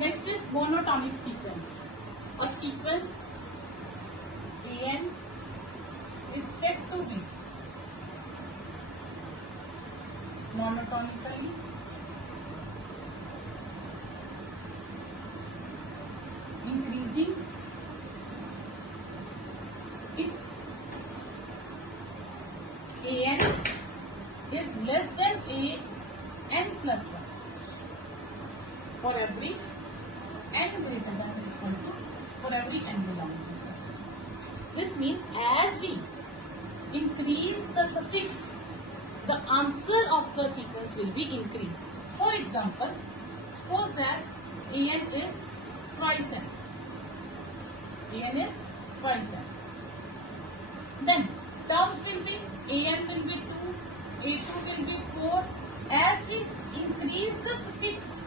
Next is monotonic sequence. A sequence AN is said to be monotonically increasing if AN is less than AN plus 1 for every n greater than or equal to for every n belonging to it. This means as we increase the suffix, the answer of the sequence will be increased. For example, suppose that AN is twice n. AN is twice n. Then terms will be AN will be 2, A2 will be 4. As we increase the suffix,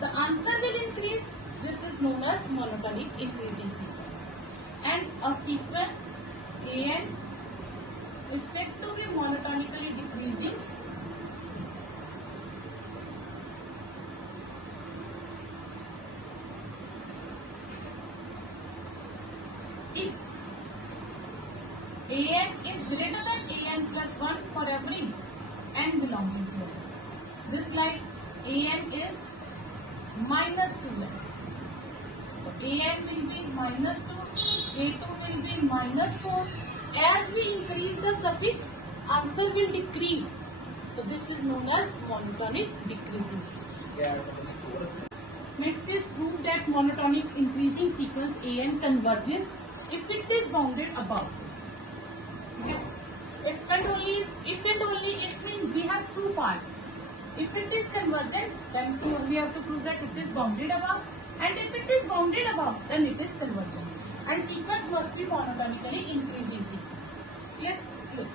the answer will increase. This is known as monotonic increasing sequence. And a sequence AN is said to be monotonically decreasing if AN is greater than AN plus 1 for every n belonging to it. This like AN is minus 2n. So AN will be minus 2, A2 will be minus 4. As we increase the suffix, answer will decrease. So this is known as monotonic decreasing sequence. Next is prove that monotonic increasing sequence AN converges if it is bounded above. Okay. If and only it means we have two parts. If it is convergent, then we have to prove that it is bounded above, and if it is bounded above, then it is convergent. And sequence must be monotonically increasing sequence. Clear? Look.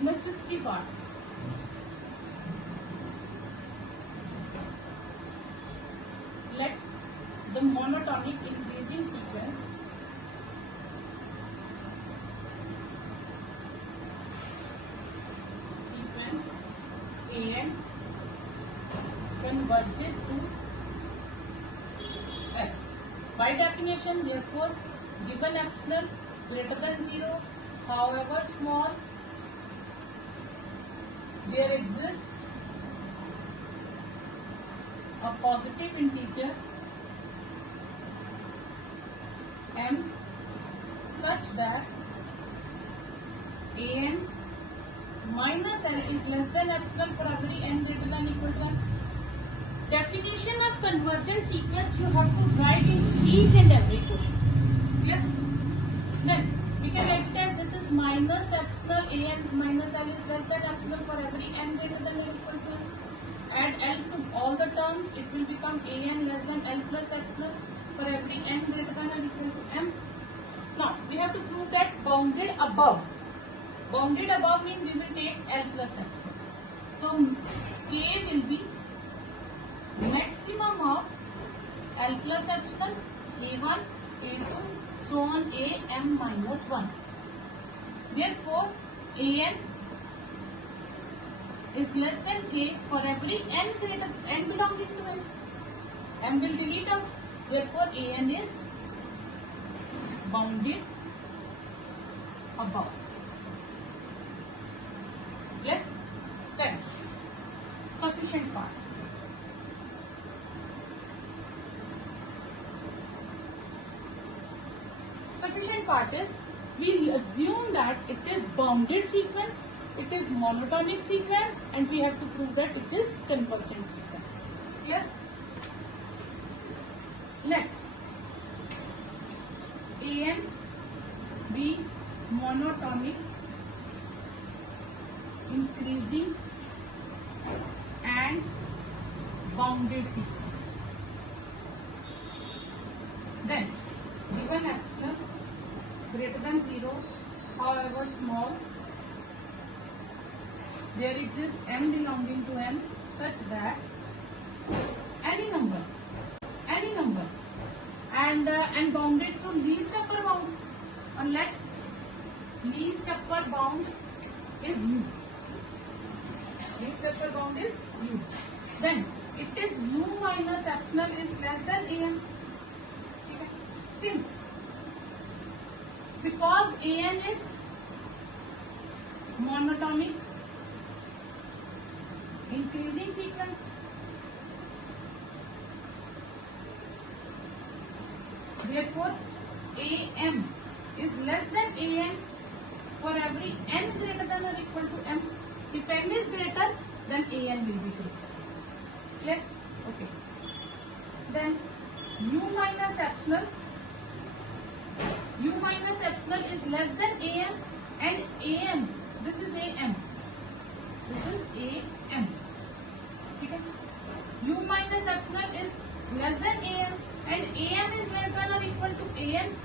Necessary part. Let the monotonic increasing sequence AN converges to L. By definition, therefore, given epsilon greater than 0, however small, there exists a positive integer m such that AN minus n is less than epsilon for every n greater than or equal to n. Definition of convergent sequence you have to write in each and every question. Clear? Then we can write it as this is minus epsilon AN minus L is less than epsilon for every n greater than or equal to n. Add L to all the terms, it will become AN less than L plus epsilon for every n greater than or equal to m. Now we have to prove that bounded above. Bounded above means we will take L plus epsilon. So K will be maximum of L plus epsilon, A1, A2, so on AM minus 1. Therefore, AN is less than K for every n belonging to n. M will delete out. Therefore, AN is bounded above. Then sufficient part. Sufficient part is we assume that it is bounded sequence, it is monotonic sequence, and we have to prove that it is convergent sequence. Clear? Let AN be monotonic increasing and bounded sequence. Then given epsilon greater than 0, however small, there exists m belonging to n such that any number and bounded to least upper bound, and let least upper bound is u. Least upper bound is u. Then it is u minus epsilon is less than an. Okay. Since because an is monotonic increasing sequence, therefore am is less than an for every n greater than or equal to m. If n is greater, then an will be greater. Clear? Okay. Then u minus epsilon is less than am, and am, this is am. This is am. Okay. U minus epsilon is less than am, and am is less than or equal to an.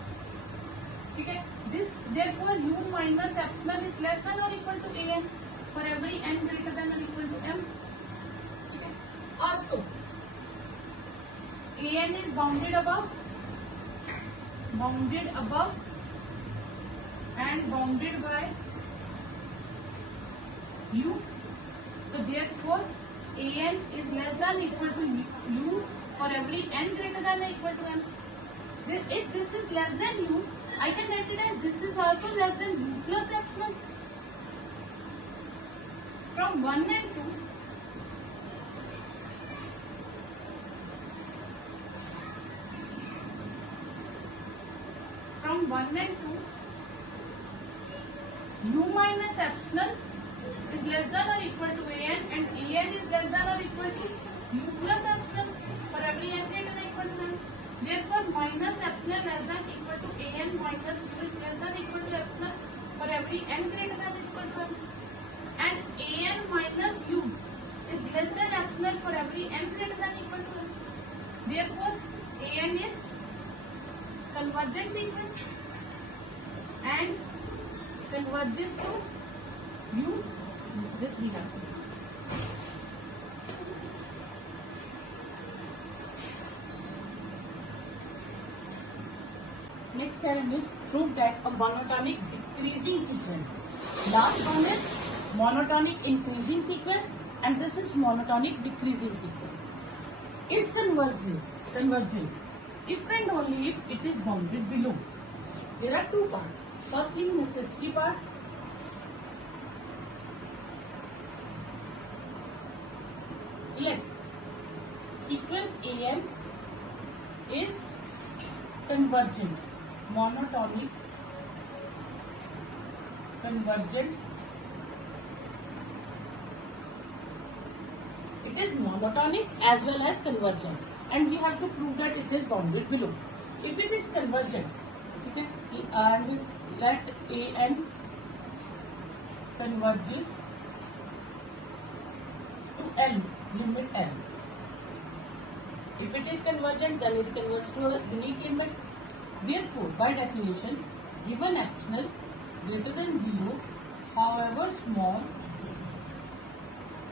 Okay. This, therefore u minus epsilon is less than or equal to an for every n greater than or equal to m. Okay. Also, an is bounded above and bounded by u. So therefore an is less than or equal to u for every n greater than or equal to m. If this is less than u, I can write it as this is also less than u plus epsilon. From 1 and 2, u minus epsilon is less than or equal to an, and an is less than or equal to u plus epsilon for every n greater than or equal to m. Therefore, minus epsilon less than equal to an minus u is less than equal to epsilon for every n greater than or equal to m. And an minus u is less than epsilon for every n greater than or equal to m. Therefore, an is convergent sequence and converges to u. This we have to do. Next theorem is prove that a monotonic decreasing sequence. Last one is monotonic increasing sequence, and this is monotonic decreasing sequence. Is convergent if and only if it is bounded below. There are two parts. Firstly, necessary part. Let sequence an is convergent, monotonic, convergent. It is monotonic as well as convergent, and we have to prove that it is bounded below. If it is convergent, okay, and let an converges to L, limit L. If it is convergent, then it converges to a unique limit. Therefore, by definition, given epsilon greater than 0, however small,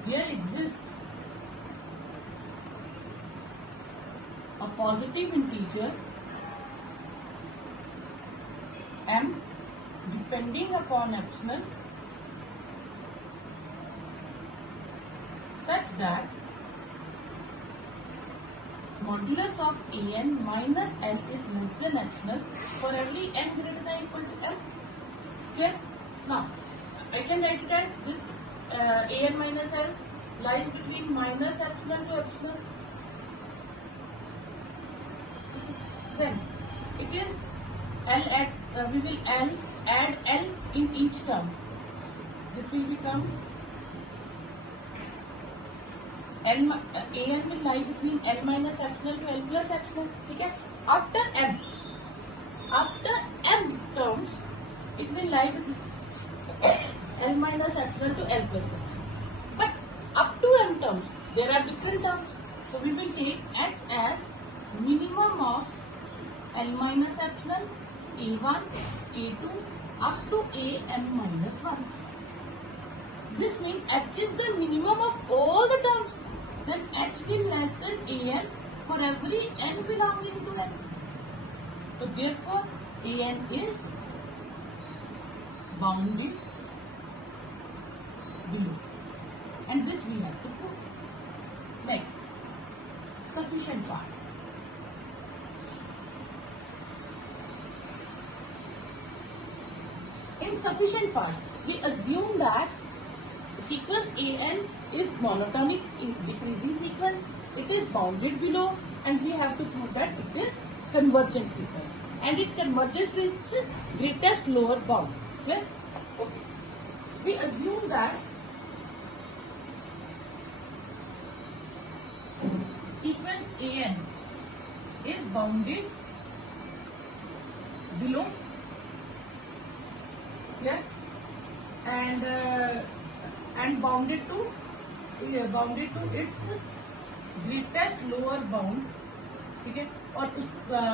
there exists a positive integer m depending upon epsilon such that modulus of an minus L is less than epsilon for every n greater than or equal to L. Clear? Now, I can write it as this an minus L lies between minus epsilon to epsilon. Then it is L at we will add L in each term. This will become an will lie between L minus epsilon to L plus epsilon. Okay? After m terms, it will lie between L minus epsilon to L plus epsilon. But up to m terms, there are different terms. So we will take h as minimum of L minus epsilon, A1, A2 up to am minus 1. This means h is the minimum of all the terms. Then h will less than an for every n belonging to n. So therefore an is bounded below, and this we have to prove. Next, sufficient part. In sufficient part, we assume that sequence AN is monotonic in decreasing sequence. It is bounded below, and we have to prove that it is convergent sequence, and it converges to its greatest lower bound. Clear? Okay. We assume that sequence AN is bounded below, clear, and bounded to its greatest lower bound. Okay, or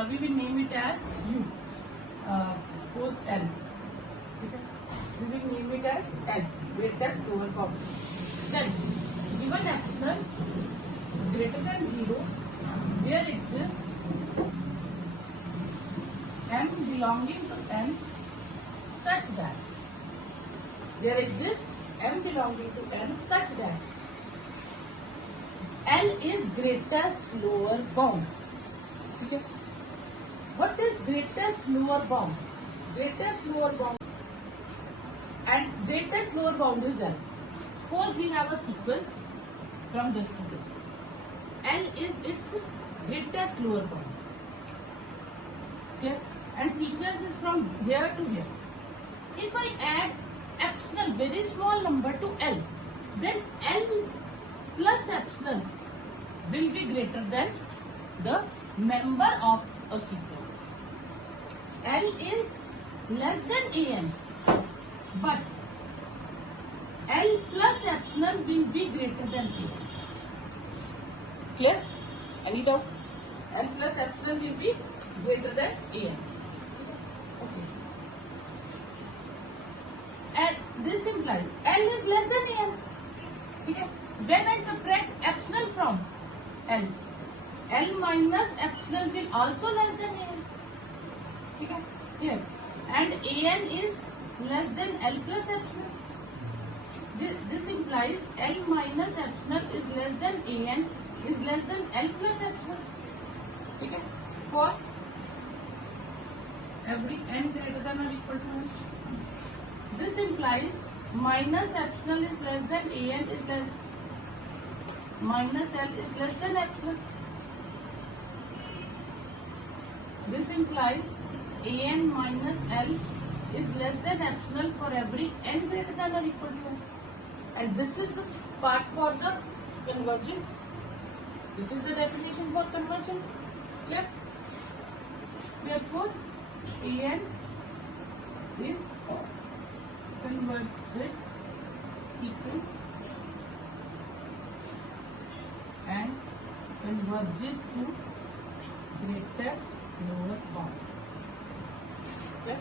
we will name it as U. Suppose L. Okay, we will name it as L, greatest lower bound. Then, given epsilon greater than 0, there exists M belonging to N such that L is greatest lower bound. Okay. What is greatest lower bound? Greatest lower bound is L. Suppose we have a sequence from this to this. L is its greatest lower bound. Okay. And sequence is from here to here. If I add epsilon, very small number, to L, then L plus epsilon will be greater than the member of a sequence. L is less than AN, but L plus epsilon will be greater than AN. Clear? Any doubt? L plus epsilon will be greater than AN. Okay. And this implies L is less than AN. Okay. When I subtract epsilon from L, L minus epsilon will also less than AN. Okay. Here. And AN is less than L plus epsilon. This implies L minus epsilon is less than AN is less than L plus epsilon. Okay. For every n greater than or equal to 1. This implies minus epsilon is less than AN is less minus L is less than epsilon. This implies AN minus L is less than epsilon for every n greater than or equal to 1. And this is the part for the convergent. This is the definition for convergent. Clear? Therefore, AN is convergent sequence and converges to greatest lower bound. Okay?